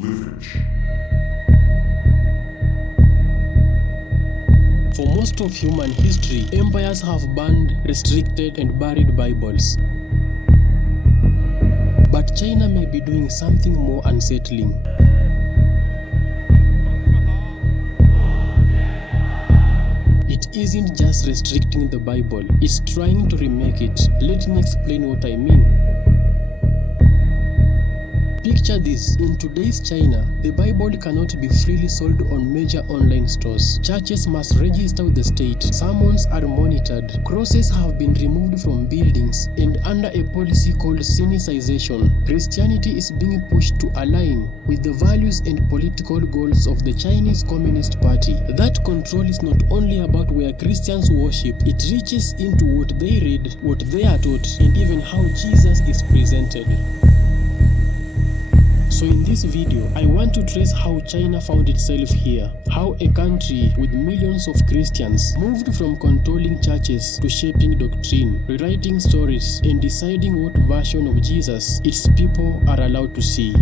Livage. For most of human history, empires have banned, restricted, and buried Bibles. But China may be doing something more unsettling. It isn't just restricting the Bible, it's trying to remake it. Let me explain what I mean. Picture this, in today's China, the Bible cannot be freely sold on major online stores. Churches must register with the state, sermons are monitored, crosses have been removed from buildings, and under a policy called Sinicization, Christianity is being pushed to align with the values and political goals of the Chinese Communist Party. That control is not only about where Christians worship, it reaches into what they read, what they are taught, and even how Jesus is presented. So in this video, I want to trace how China found itself here, how a country with millions of Christians moved from controlling churches to shaping doctrine, rewriting stories, and deciding what version of Jesus its people are allowed to see.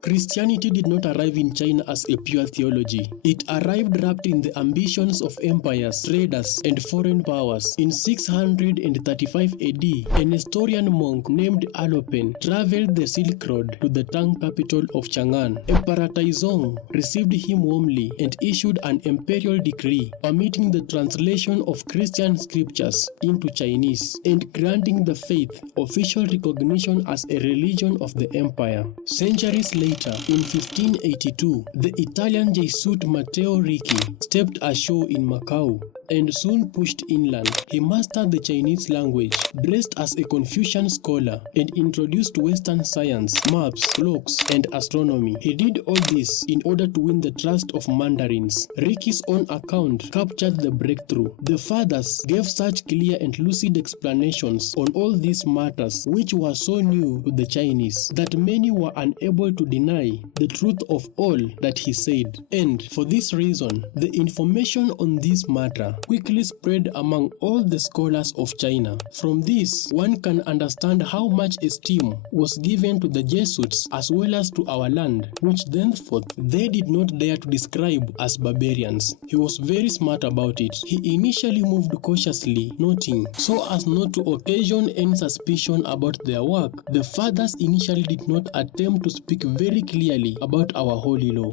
Christianity did not arrive in China as a pure theology. It arrived wrapped in the ambitions of empires, traders, and foreign powers. In 635 AD, a Nestorian monk named Alopen traveled the Silk Road to the Tang capital of Chang'an. Emperor Taizong received him warmly and issued an imperial decree permitting the translation of Christian scriptures into Chinese and granting the faith official recognition as a religion of the empire. Centuries later, in 1582, the Italian Jesuit Matteo Ricci stepped ashore in Macau and soon pushed inland. He mastered the Chinese language, dressed as a Confucian scholar, and introduced Western science, maps, clocks, and astronomy. He did all this in order to win the trust of Mandarins. Ricci's own account captured the breakthrough. The fathers gave such clear and lucid explanations on all these matters, which were so new to the Chinese, that many were unable to deny the truth of all that he said. And for this reason, the information on this matter quickly spread among all the scholars of China. From this, one can understand how much esteem was given to the Jesuits as well as to our land, which thenceforth they did not dare to describe as barbarians. He was very smart about it. He initially moved cautiously, noting, so as not to occasion any suspicion about their work, the fathers initially did not attempt to speak very clearly about our holy law.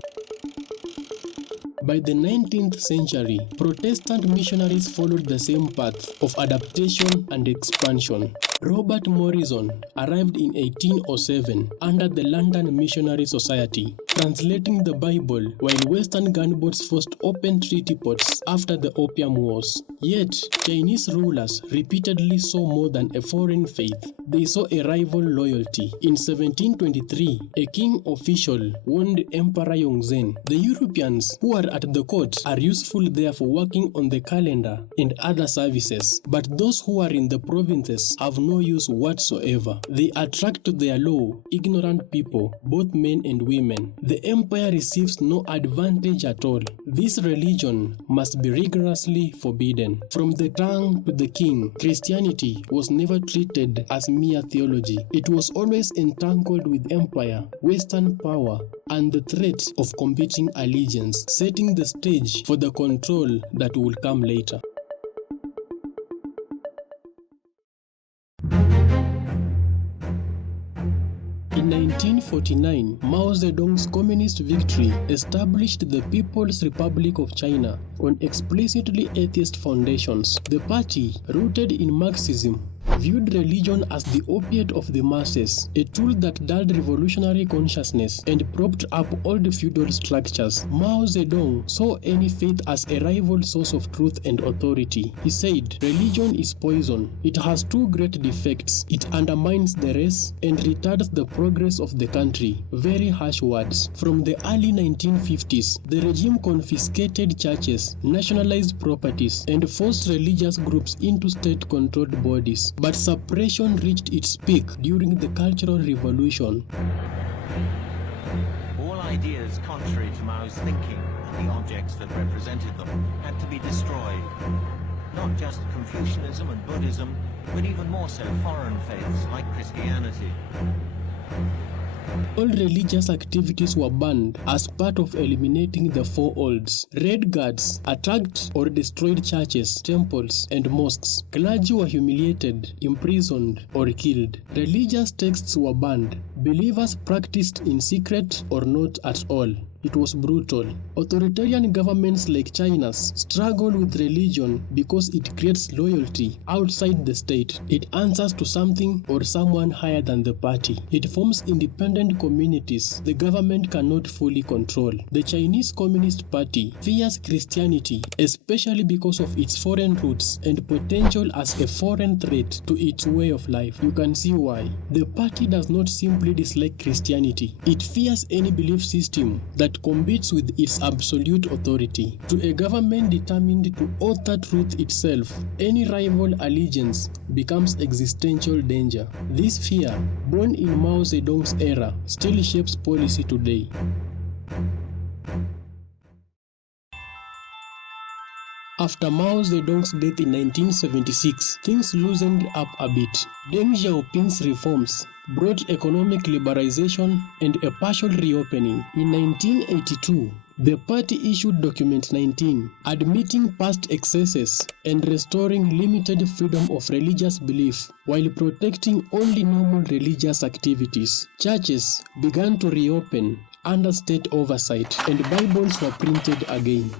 By the 19th century, Protestant missionaries followed the same path of adaptation and expansion. Robert Morrison arrived in 1807 under the London Missionary Society, translating the Bible while Western gunboats forced open treaty ports after the Opium Wars. Yet, Chinese rulers repeatedly saw more than a foreign faith. They saw a rival loyalty. In 1723, a king official warned Emperor Yongzhen, the Europeans who are at the court are useful there for working on the calendar and other services, but those who are in the provinces have no use whatsoever. They attract to their law ignorant people, both men and women. The empire receives no advantage at all. This religion must be rigorously forbidden. From the Tang to the king, Christianity was never treated as mere theology. It was always entangled with empire, Western power, and the threat of competing allegiance, setting the stage for the control that will come later. In 1949, Mao Zedong's communist victory established the People's Republic of China on explicitly atheist foundations. The party, rooted in Marxism, viewed religion as the opiate of the masses, a tool that dulled revolutionary consciousness and propped up old feudal structures. Mao Zedong saw any faith as a rival source of truth and authority. He said, "Religion is poison. It has two great defects. It undermines the race and retards the progress of the country." Very harsh words. From the early 1950s, the regime confiscated churches, nationalized properties, and forced religious groups into state-controlled bodies. But suppression reached its peak during the Cultural Revolution. All ideas contrary to Mao's thinking and the objects that represented them had to be destroyed. Not just Confucianism and Buddhism, but even more so foreign faiths like Christianity. All religious activities were banned as part of eliminating the four olds. Red Guards attacked or destroyed churches, temples, and mosques. Clergy were humiliated, imprisoned, or killed. Religious texts were banned. Believers practiced in secret or not at all. It was brutal. Authoritarian governments like China's struggle with religion because it creates loyalty outside the state. It answers to something or someone higher than the party. It forms independent communities the government cannot fully control. The Chinese Communist Party fears Christianity, especially because of its foreign roots and potential as a foreign threat to its way of life. You can see why. The party does not simply dislike Christianity. It fears any belief system that competes with its absolute authority. To a government determined to author truth itself, any rival allegiance becomes existential danger. This fear, born in Mao Zedong's era, still shapes policy today. After Mao Zedong's death in 1976, things loosened up a bit. Deng Xiaoping's reforms brought economic liberalization and a partial reopening. In 1982, the party issued Document 19, admitting past excesses and restoring limited freedom of religious belief while protecting only normal religious activities. Churches began to reopen under state oversight, and Bibles were printed again.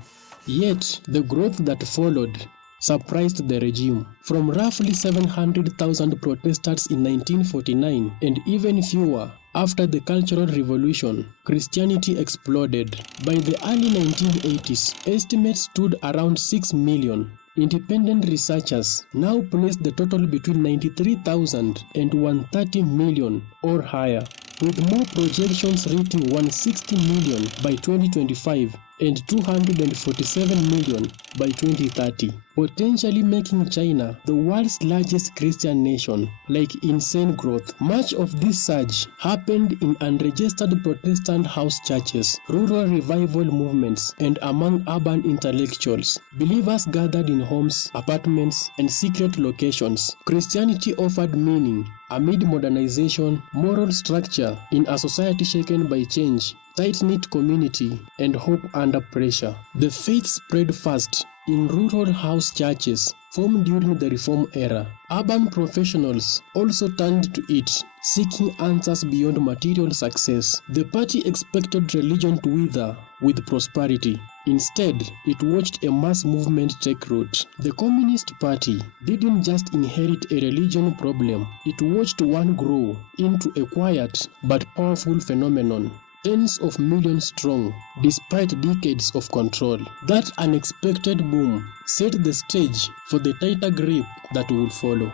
Yet, the growth that followed surprised the regime. From roughly 700,000 protesters in 1949 and even fewer after the Cultural Revolution, Christianity exploded. By the early 1980s, estimates stood around 6 million. Independent researchers now place the total between 93,000 and 130 million or higher, with more projections reaching 160 million by 2025 and 247 million by 2030, potentially making China the world's largest Christian nation. Like insane growth, much of this surge happened in unregistered Protestant house churches, rural revival movements, and among urban intellectuals. Believers gathered in homes, apartments, and secret locations. Christianity offered meaning amid modernization, moral structure in a society shaken by change, tight-knit community, and hope under pressure. The faith spread fast in rural house churches formed during the Reform era. Urban professionals also turned to it, seeking answers beyond material success. The party expected religion to wither with prosperity. Instead, it watched a mass movement take root. The Communist Party didn't just inherit a religion problem, it watched one grow into a quiet but powerful phenomenon. Tens of millions strong, despite decades of control. That unexpected boom set the stage for the tighter grip that would follow.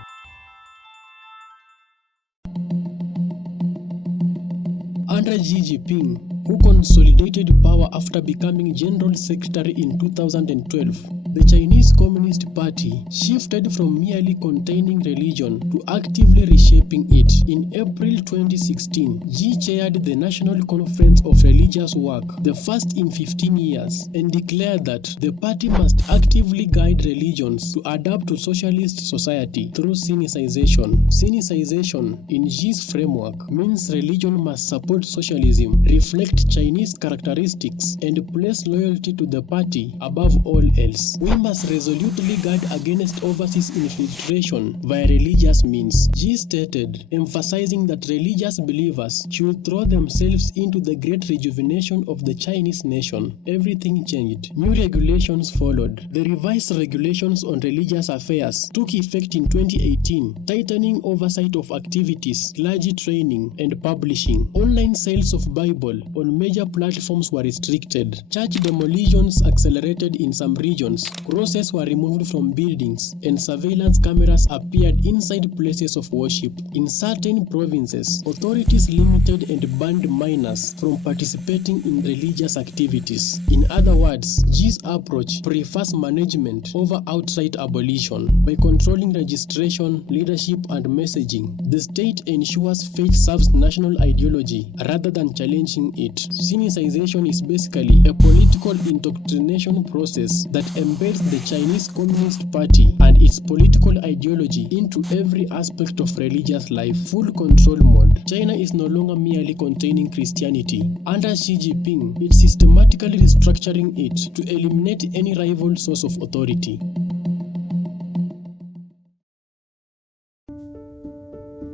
Under Xi Jinping, who consolidated power after becoming General Secretary in 2012, the Chinese Communist Party shifted from merely containing religion to actively reshaping it. In April 2016, Xi chaired the National Conference of Religious Work, the first in 15 years, and declared that the party must actively guide religions to adapt to socialist society through Sinicization. Sinicization, in Xi's framework, means religion must support socialism, reflect Chinese characteristics, and place loyalty to the party above all else. We must resolutely guard against overseas infiltration via religious means, Xi stated, emphasizing that religious believers should throw themselves into the great rejuvenation of the Chinese nation. Everything changed. New regulations followed. The revised regulations on religious affairs took effect in 2018, tightening oversight of activities, clergy training, and publishing. Online sales of Bible on major platforms were restricted. Church demolitions accelerated in some regions. Crosses were removed from buildings, and surveillance cameras appeared inside places of worship. In certain provinces, authorities limited and banned minors from participating in religious activities. In other words, Xi's approach prefers management over outright abolition. By controlling registration, leadership, and messaging, the state ensures faith serves national ideology rather than challenging it. Sinicization is basically a political indoctrination process that embeds the Chinese Communist Party and its political ideology into every aspect of religious life. Full control mode. China is no longer merely containing Christianity. Under Xi Jinping, it's systematically restructuring it to eliminate any rival source of authority.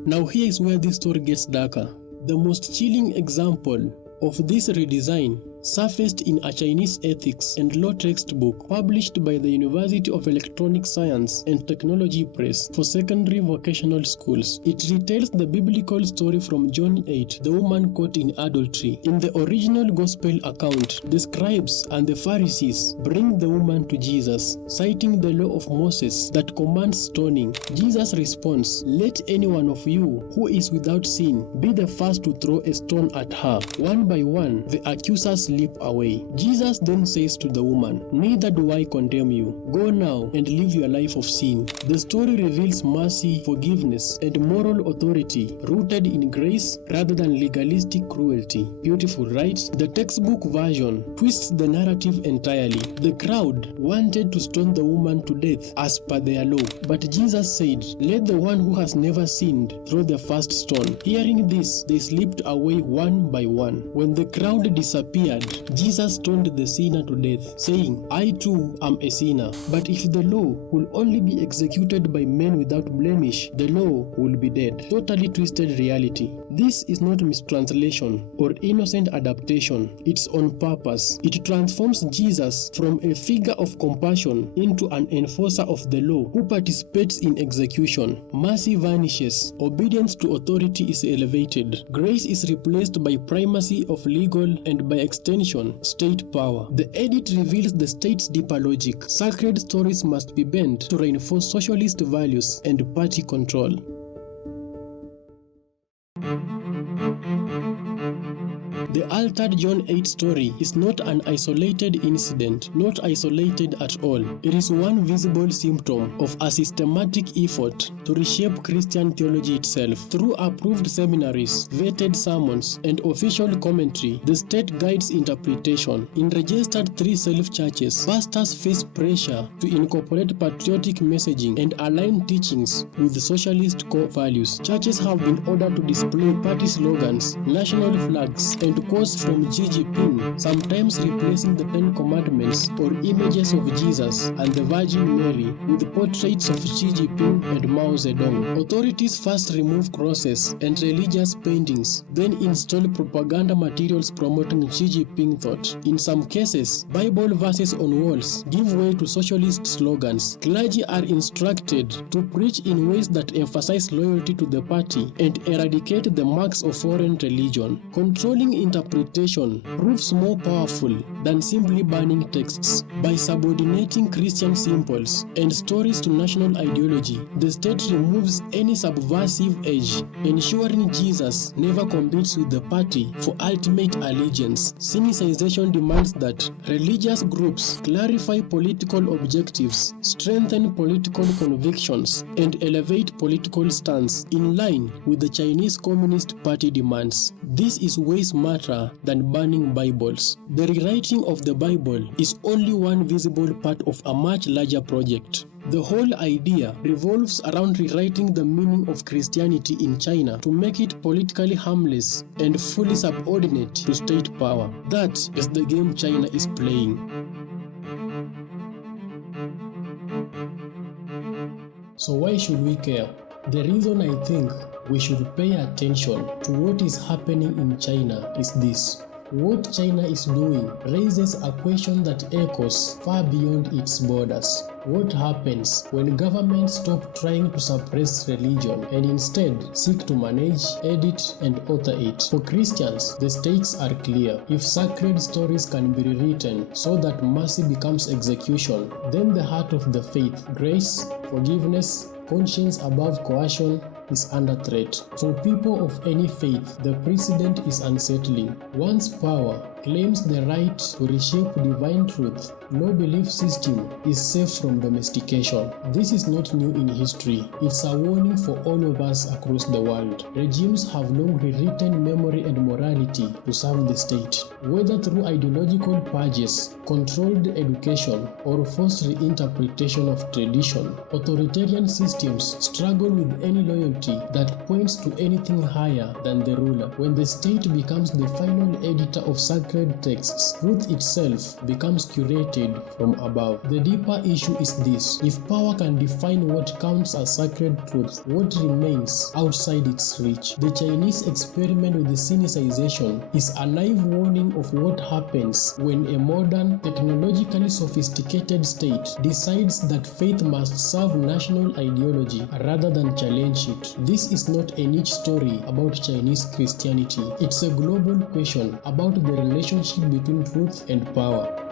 Now here is where this story gets darker. The most chilling example of this redesign surfaced in a Chinese ethics and law textbook published by the University of Electronic Science and Technology Press for secondary vocational schools. It retells the biblical story from John 8, the woman caught in adultery. In the original gospel account, the scribes and the Pharisees bring the woman to Jesus, citing the law of Moses that commands stoning. Jesus responds, "Let any one of you who is without sin be the first to throw a stone at her." One by one, the accusers slip away. Jesus then says to the woman, "Neither do I condemn you. Go now and live your life of sin." The story reveals mercy, forgiveness, and moral authority rooted in grace rather than legalistic cruelty. Beautiful, right? The textbook version twists the narrative entirely. The crowd wanted to stone the woman to death as per their law, but Jesus said, "Let the one who has never sinned throw the first stone." Hearing this, they slipped away one by one. When the crowd disappeared, Jesus stoned the sinner to death, saying, "I too am a sinner." But if the law will only be executed by men without blemish, the law will be dead. Totally twisted reality. This is not mistranslation or innocent adaptation. It's on purpose. It transforms Jesus from a figure of compassion into an enforcer of the law who participates in execution. Mercy vanishes. Obedience to authority is elevated. Grace is replaced by primacy of legal and by extension, state power. The edit reveals the state's deeper logic. Sacred stories must be bent to reinforce socialist values and party control. The altered John 8 story is not an isolated incident, not isolated at all. It is one visible symptom of a systematic effort to reshape Christian theology itself. Through approved seminaries, vetted sermons, and official commentary, the state guides interpretation. In registered 3 self-churches, pastors face pressure to incorporate patriotic messaging and align teachings with socialist core values. Churches have been ordered to display party slogans, national flags, and quotes from Xi Jinping, sometimes replacing the 10 Commandments or images of Jesus and the Virgin Mary with portraits of Xi Jinping and Mao Zedong. Authorities first remove crosses and religious paintings, then install propaganda materials promoting Xi Jinping thought. In some cases, Bible verses on walls give way to socialist slogans. Clergy are instructed to preach in ways that emphasize loyalty to the party and eradicate the marks of foreign religion. Controlling interpretation proves more powerful than simply banning texts. By subordinating Christian symbols and stories to national ideology, the state removes any subversive edge, ensuring Jesus never competes with the party for ultimate allegiance. Sinicization demands that religious groups clarify political objectives, strengthen political convictions, and elevate political stance in line with the Chinese Communist Party demands. This is way smarter than banning Bibles. The rewriting of the Bible is only one visible part of a much larger project. The whole idea revolves around rewriting the meaning of Christianity in China to make it politically harmless and fully subordinate to state power. That is the game China is playing. So why should we care? The reason I think we should pay attention to what is happening in China is this. What China is doing raises a question that echoes far beyond its borders. What happens when governments stop trying to suppress religion and instead seek to manage, edit, and author it? For Christians, the stakes are clear. If sacred stories can be rewritten so that mercy becomes execution, then the heart of the faith, grace, forgiveness, conscience above coercion, is under threat. For people of any faith, the precedent is unsettling. Once power claims the right to reshape divine truth. No belief system is safe from domestication. This is not new in history. It's a warning for all of us across the world. Regimes have long rewritten memory and morality to serve the state. Whether through ideological purges, controlled education, or forced reinterpretation of tradition, authoritarian systems struggle with any loyalty that points to anything higher than the ruler. When the state becomes the final editor of sacred texts, truth itself becomes curated from above. The deeper issue is this: if power can define what counts as sacred truth, what remains outside its reach? The Chinese experiment with the Sinicization is a live warning of what happens when a modern, technologically sophisticated state decides that faith must serve national ideology rather than challenge it. This is not a niche story about Chinese Christianity. It's a global question about the relationship between truth and power.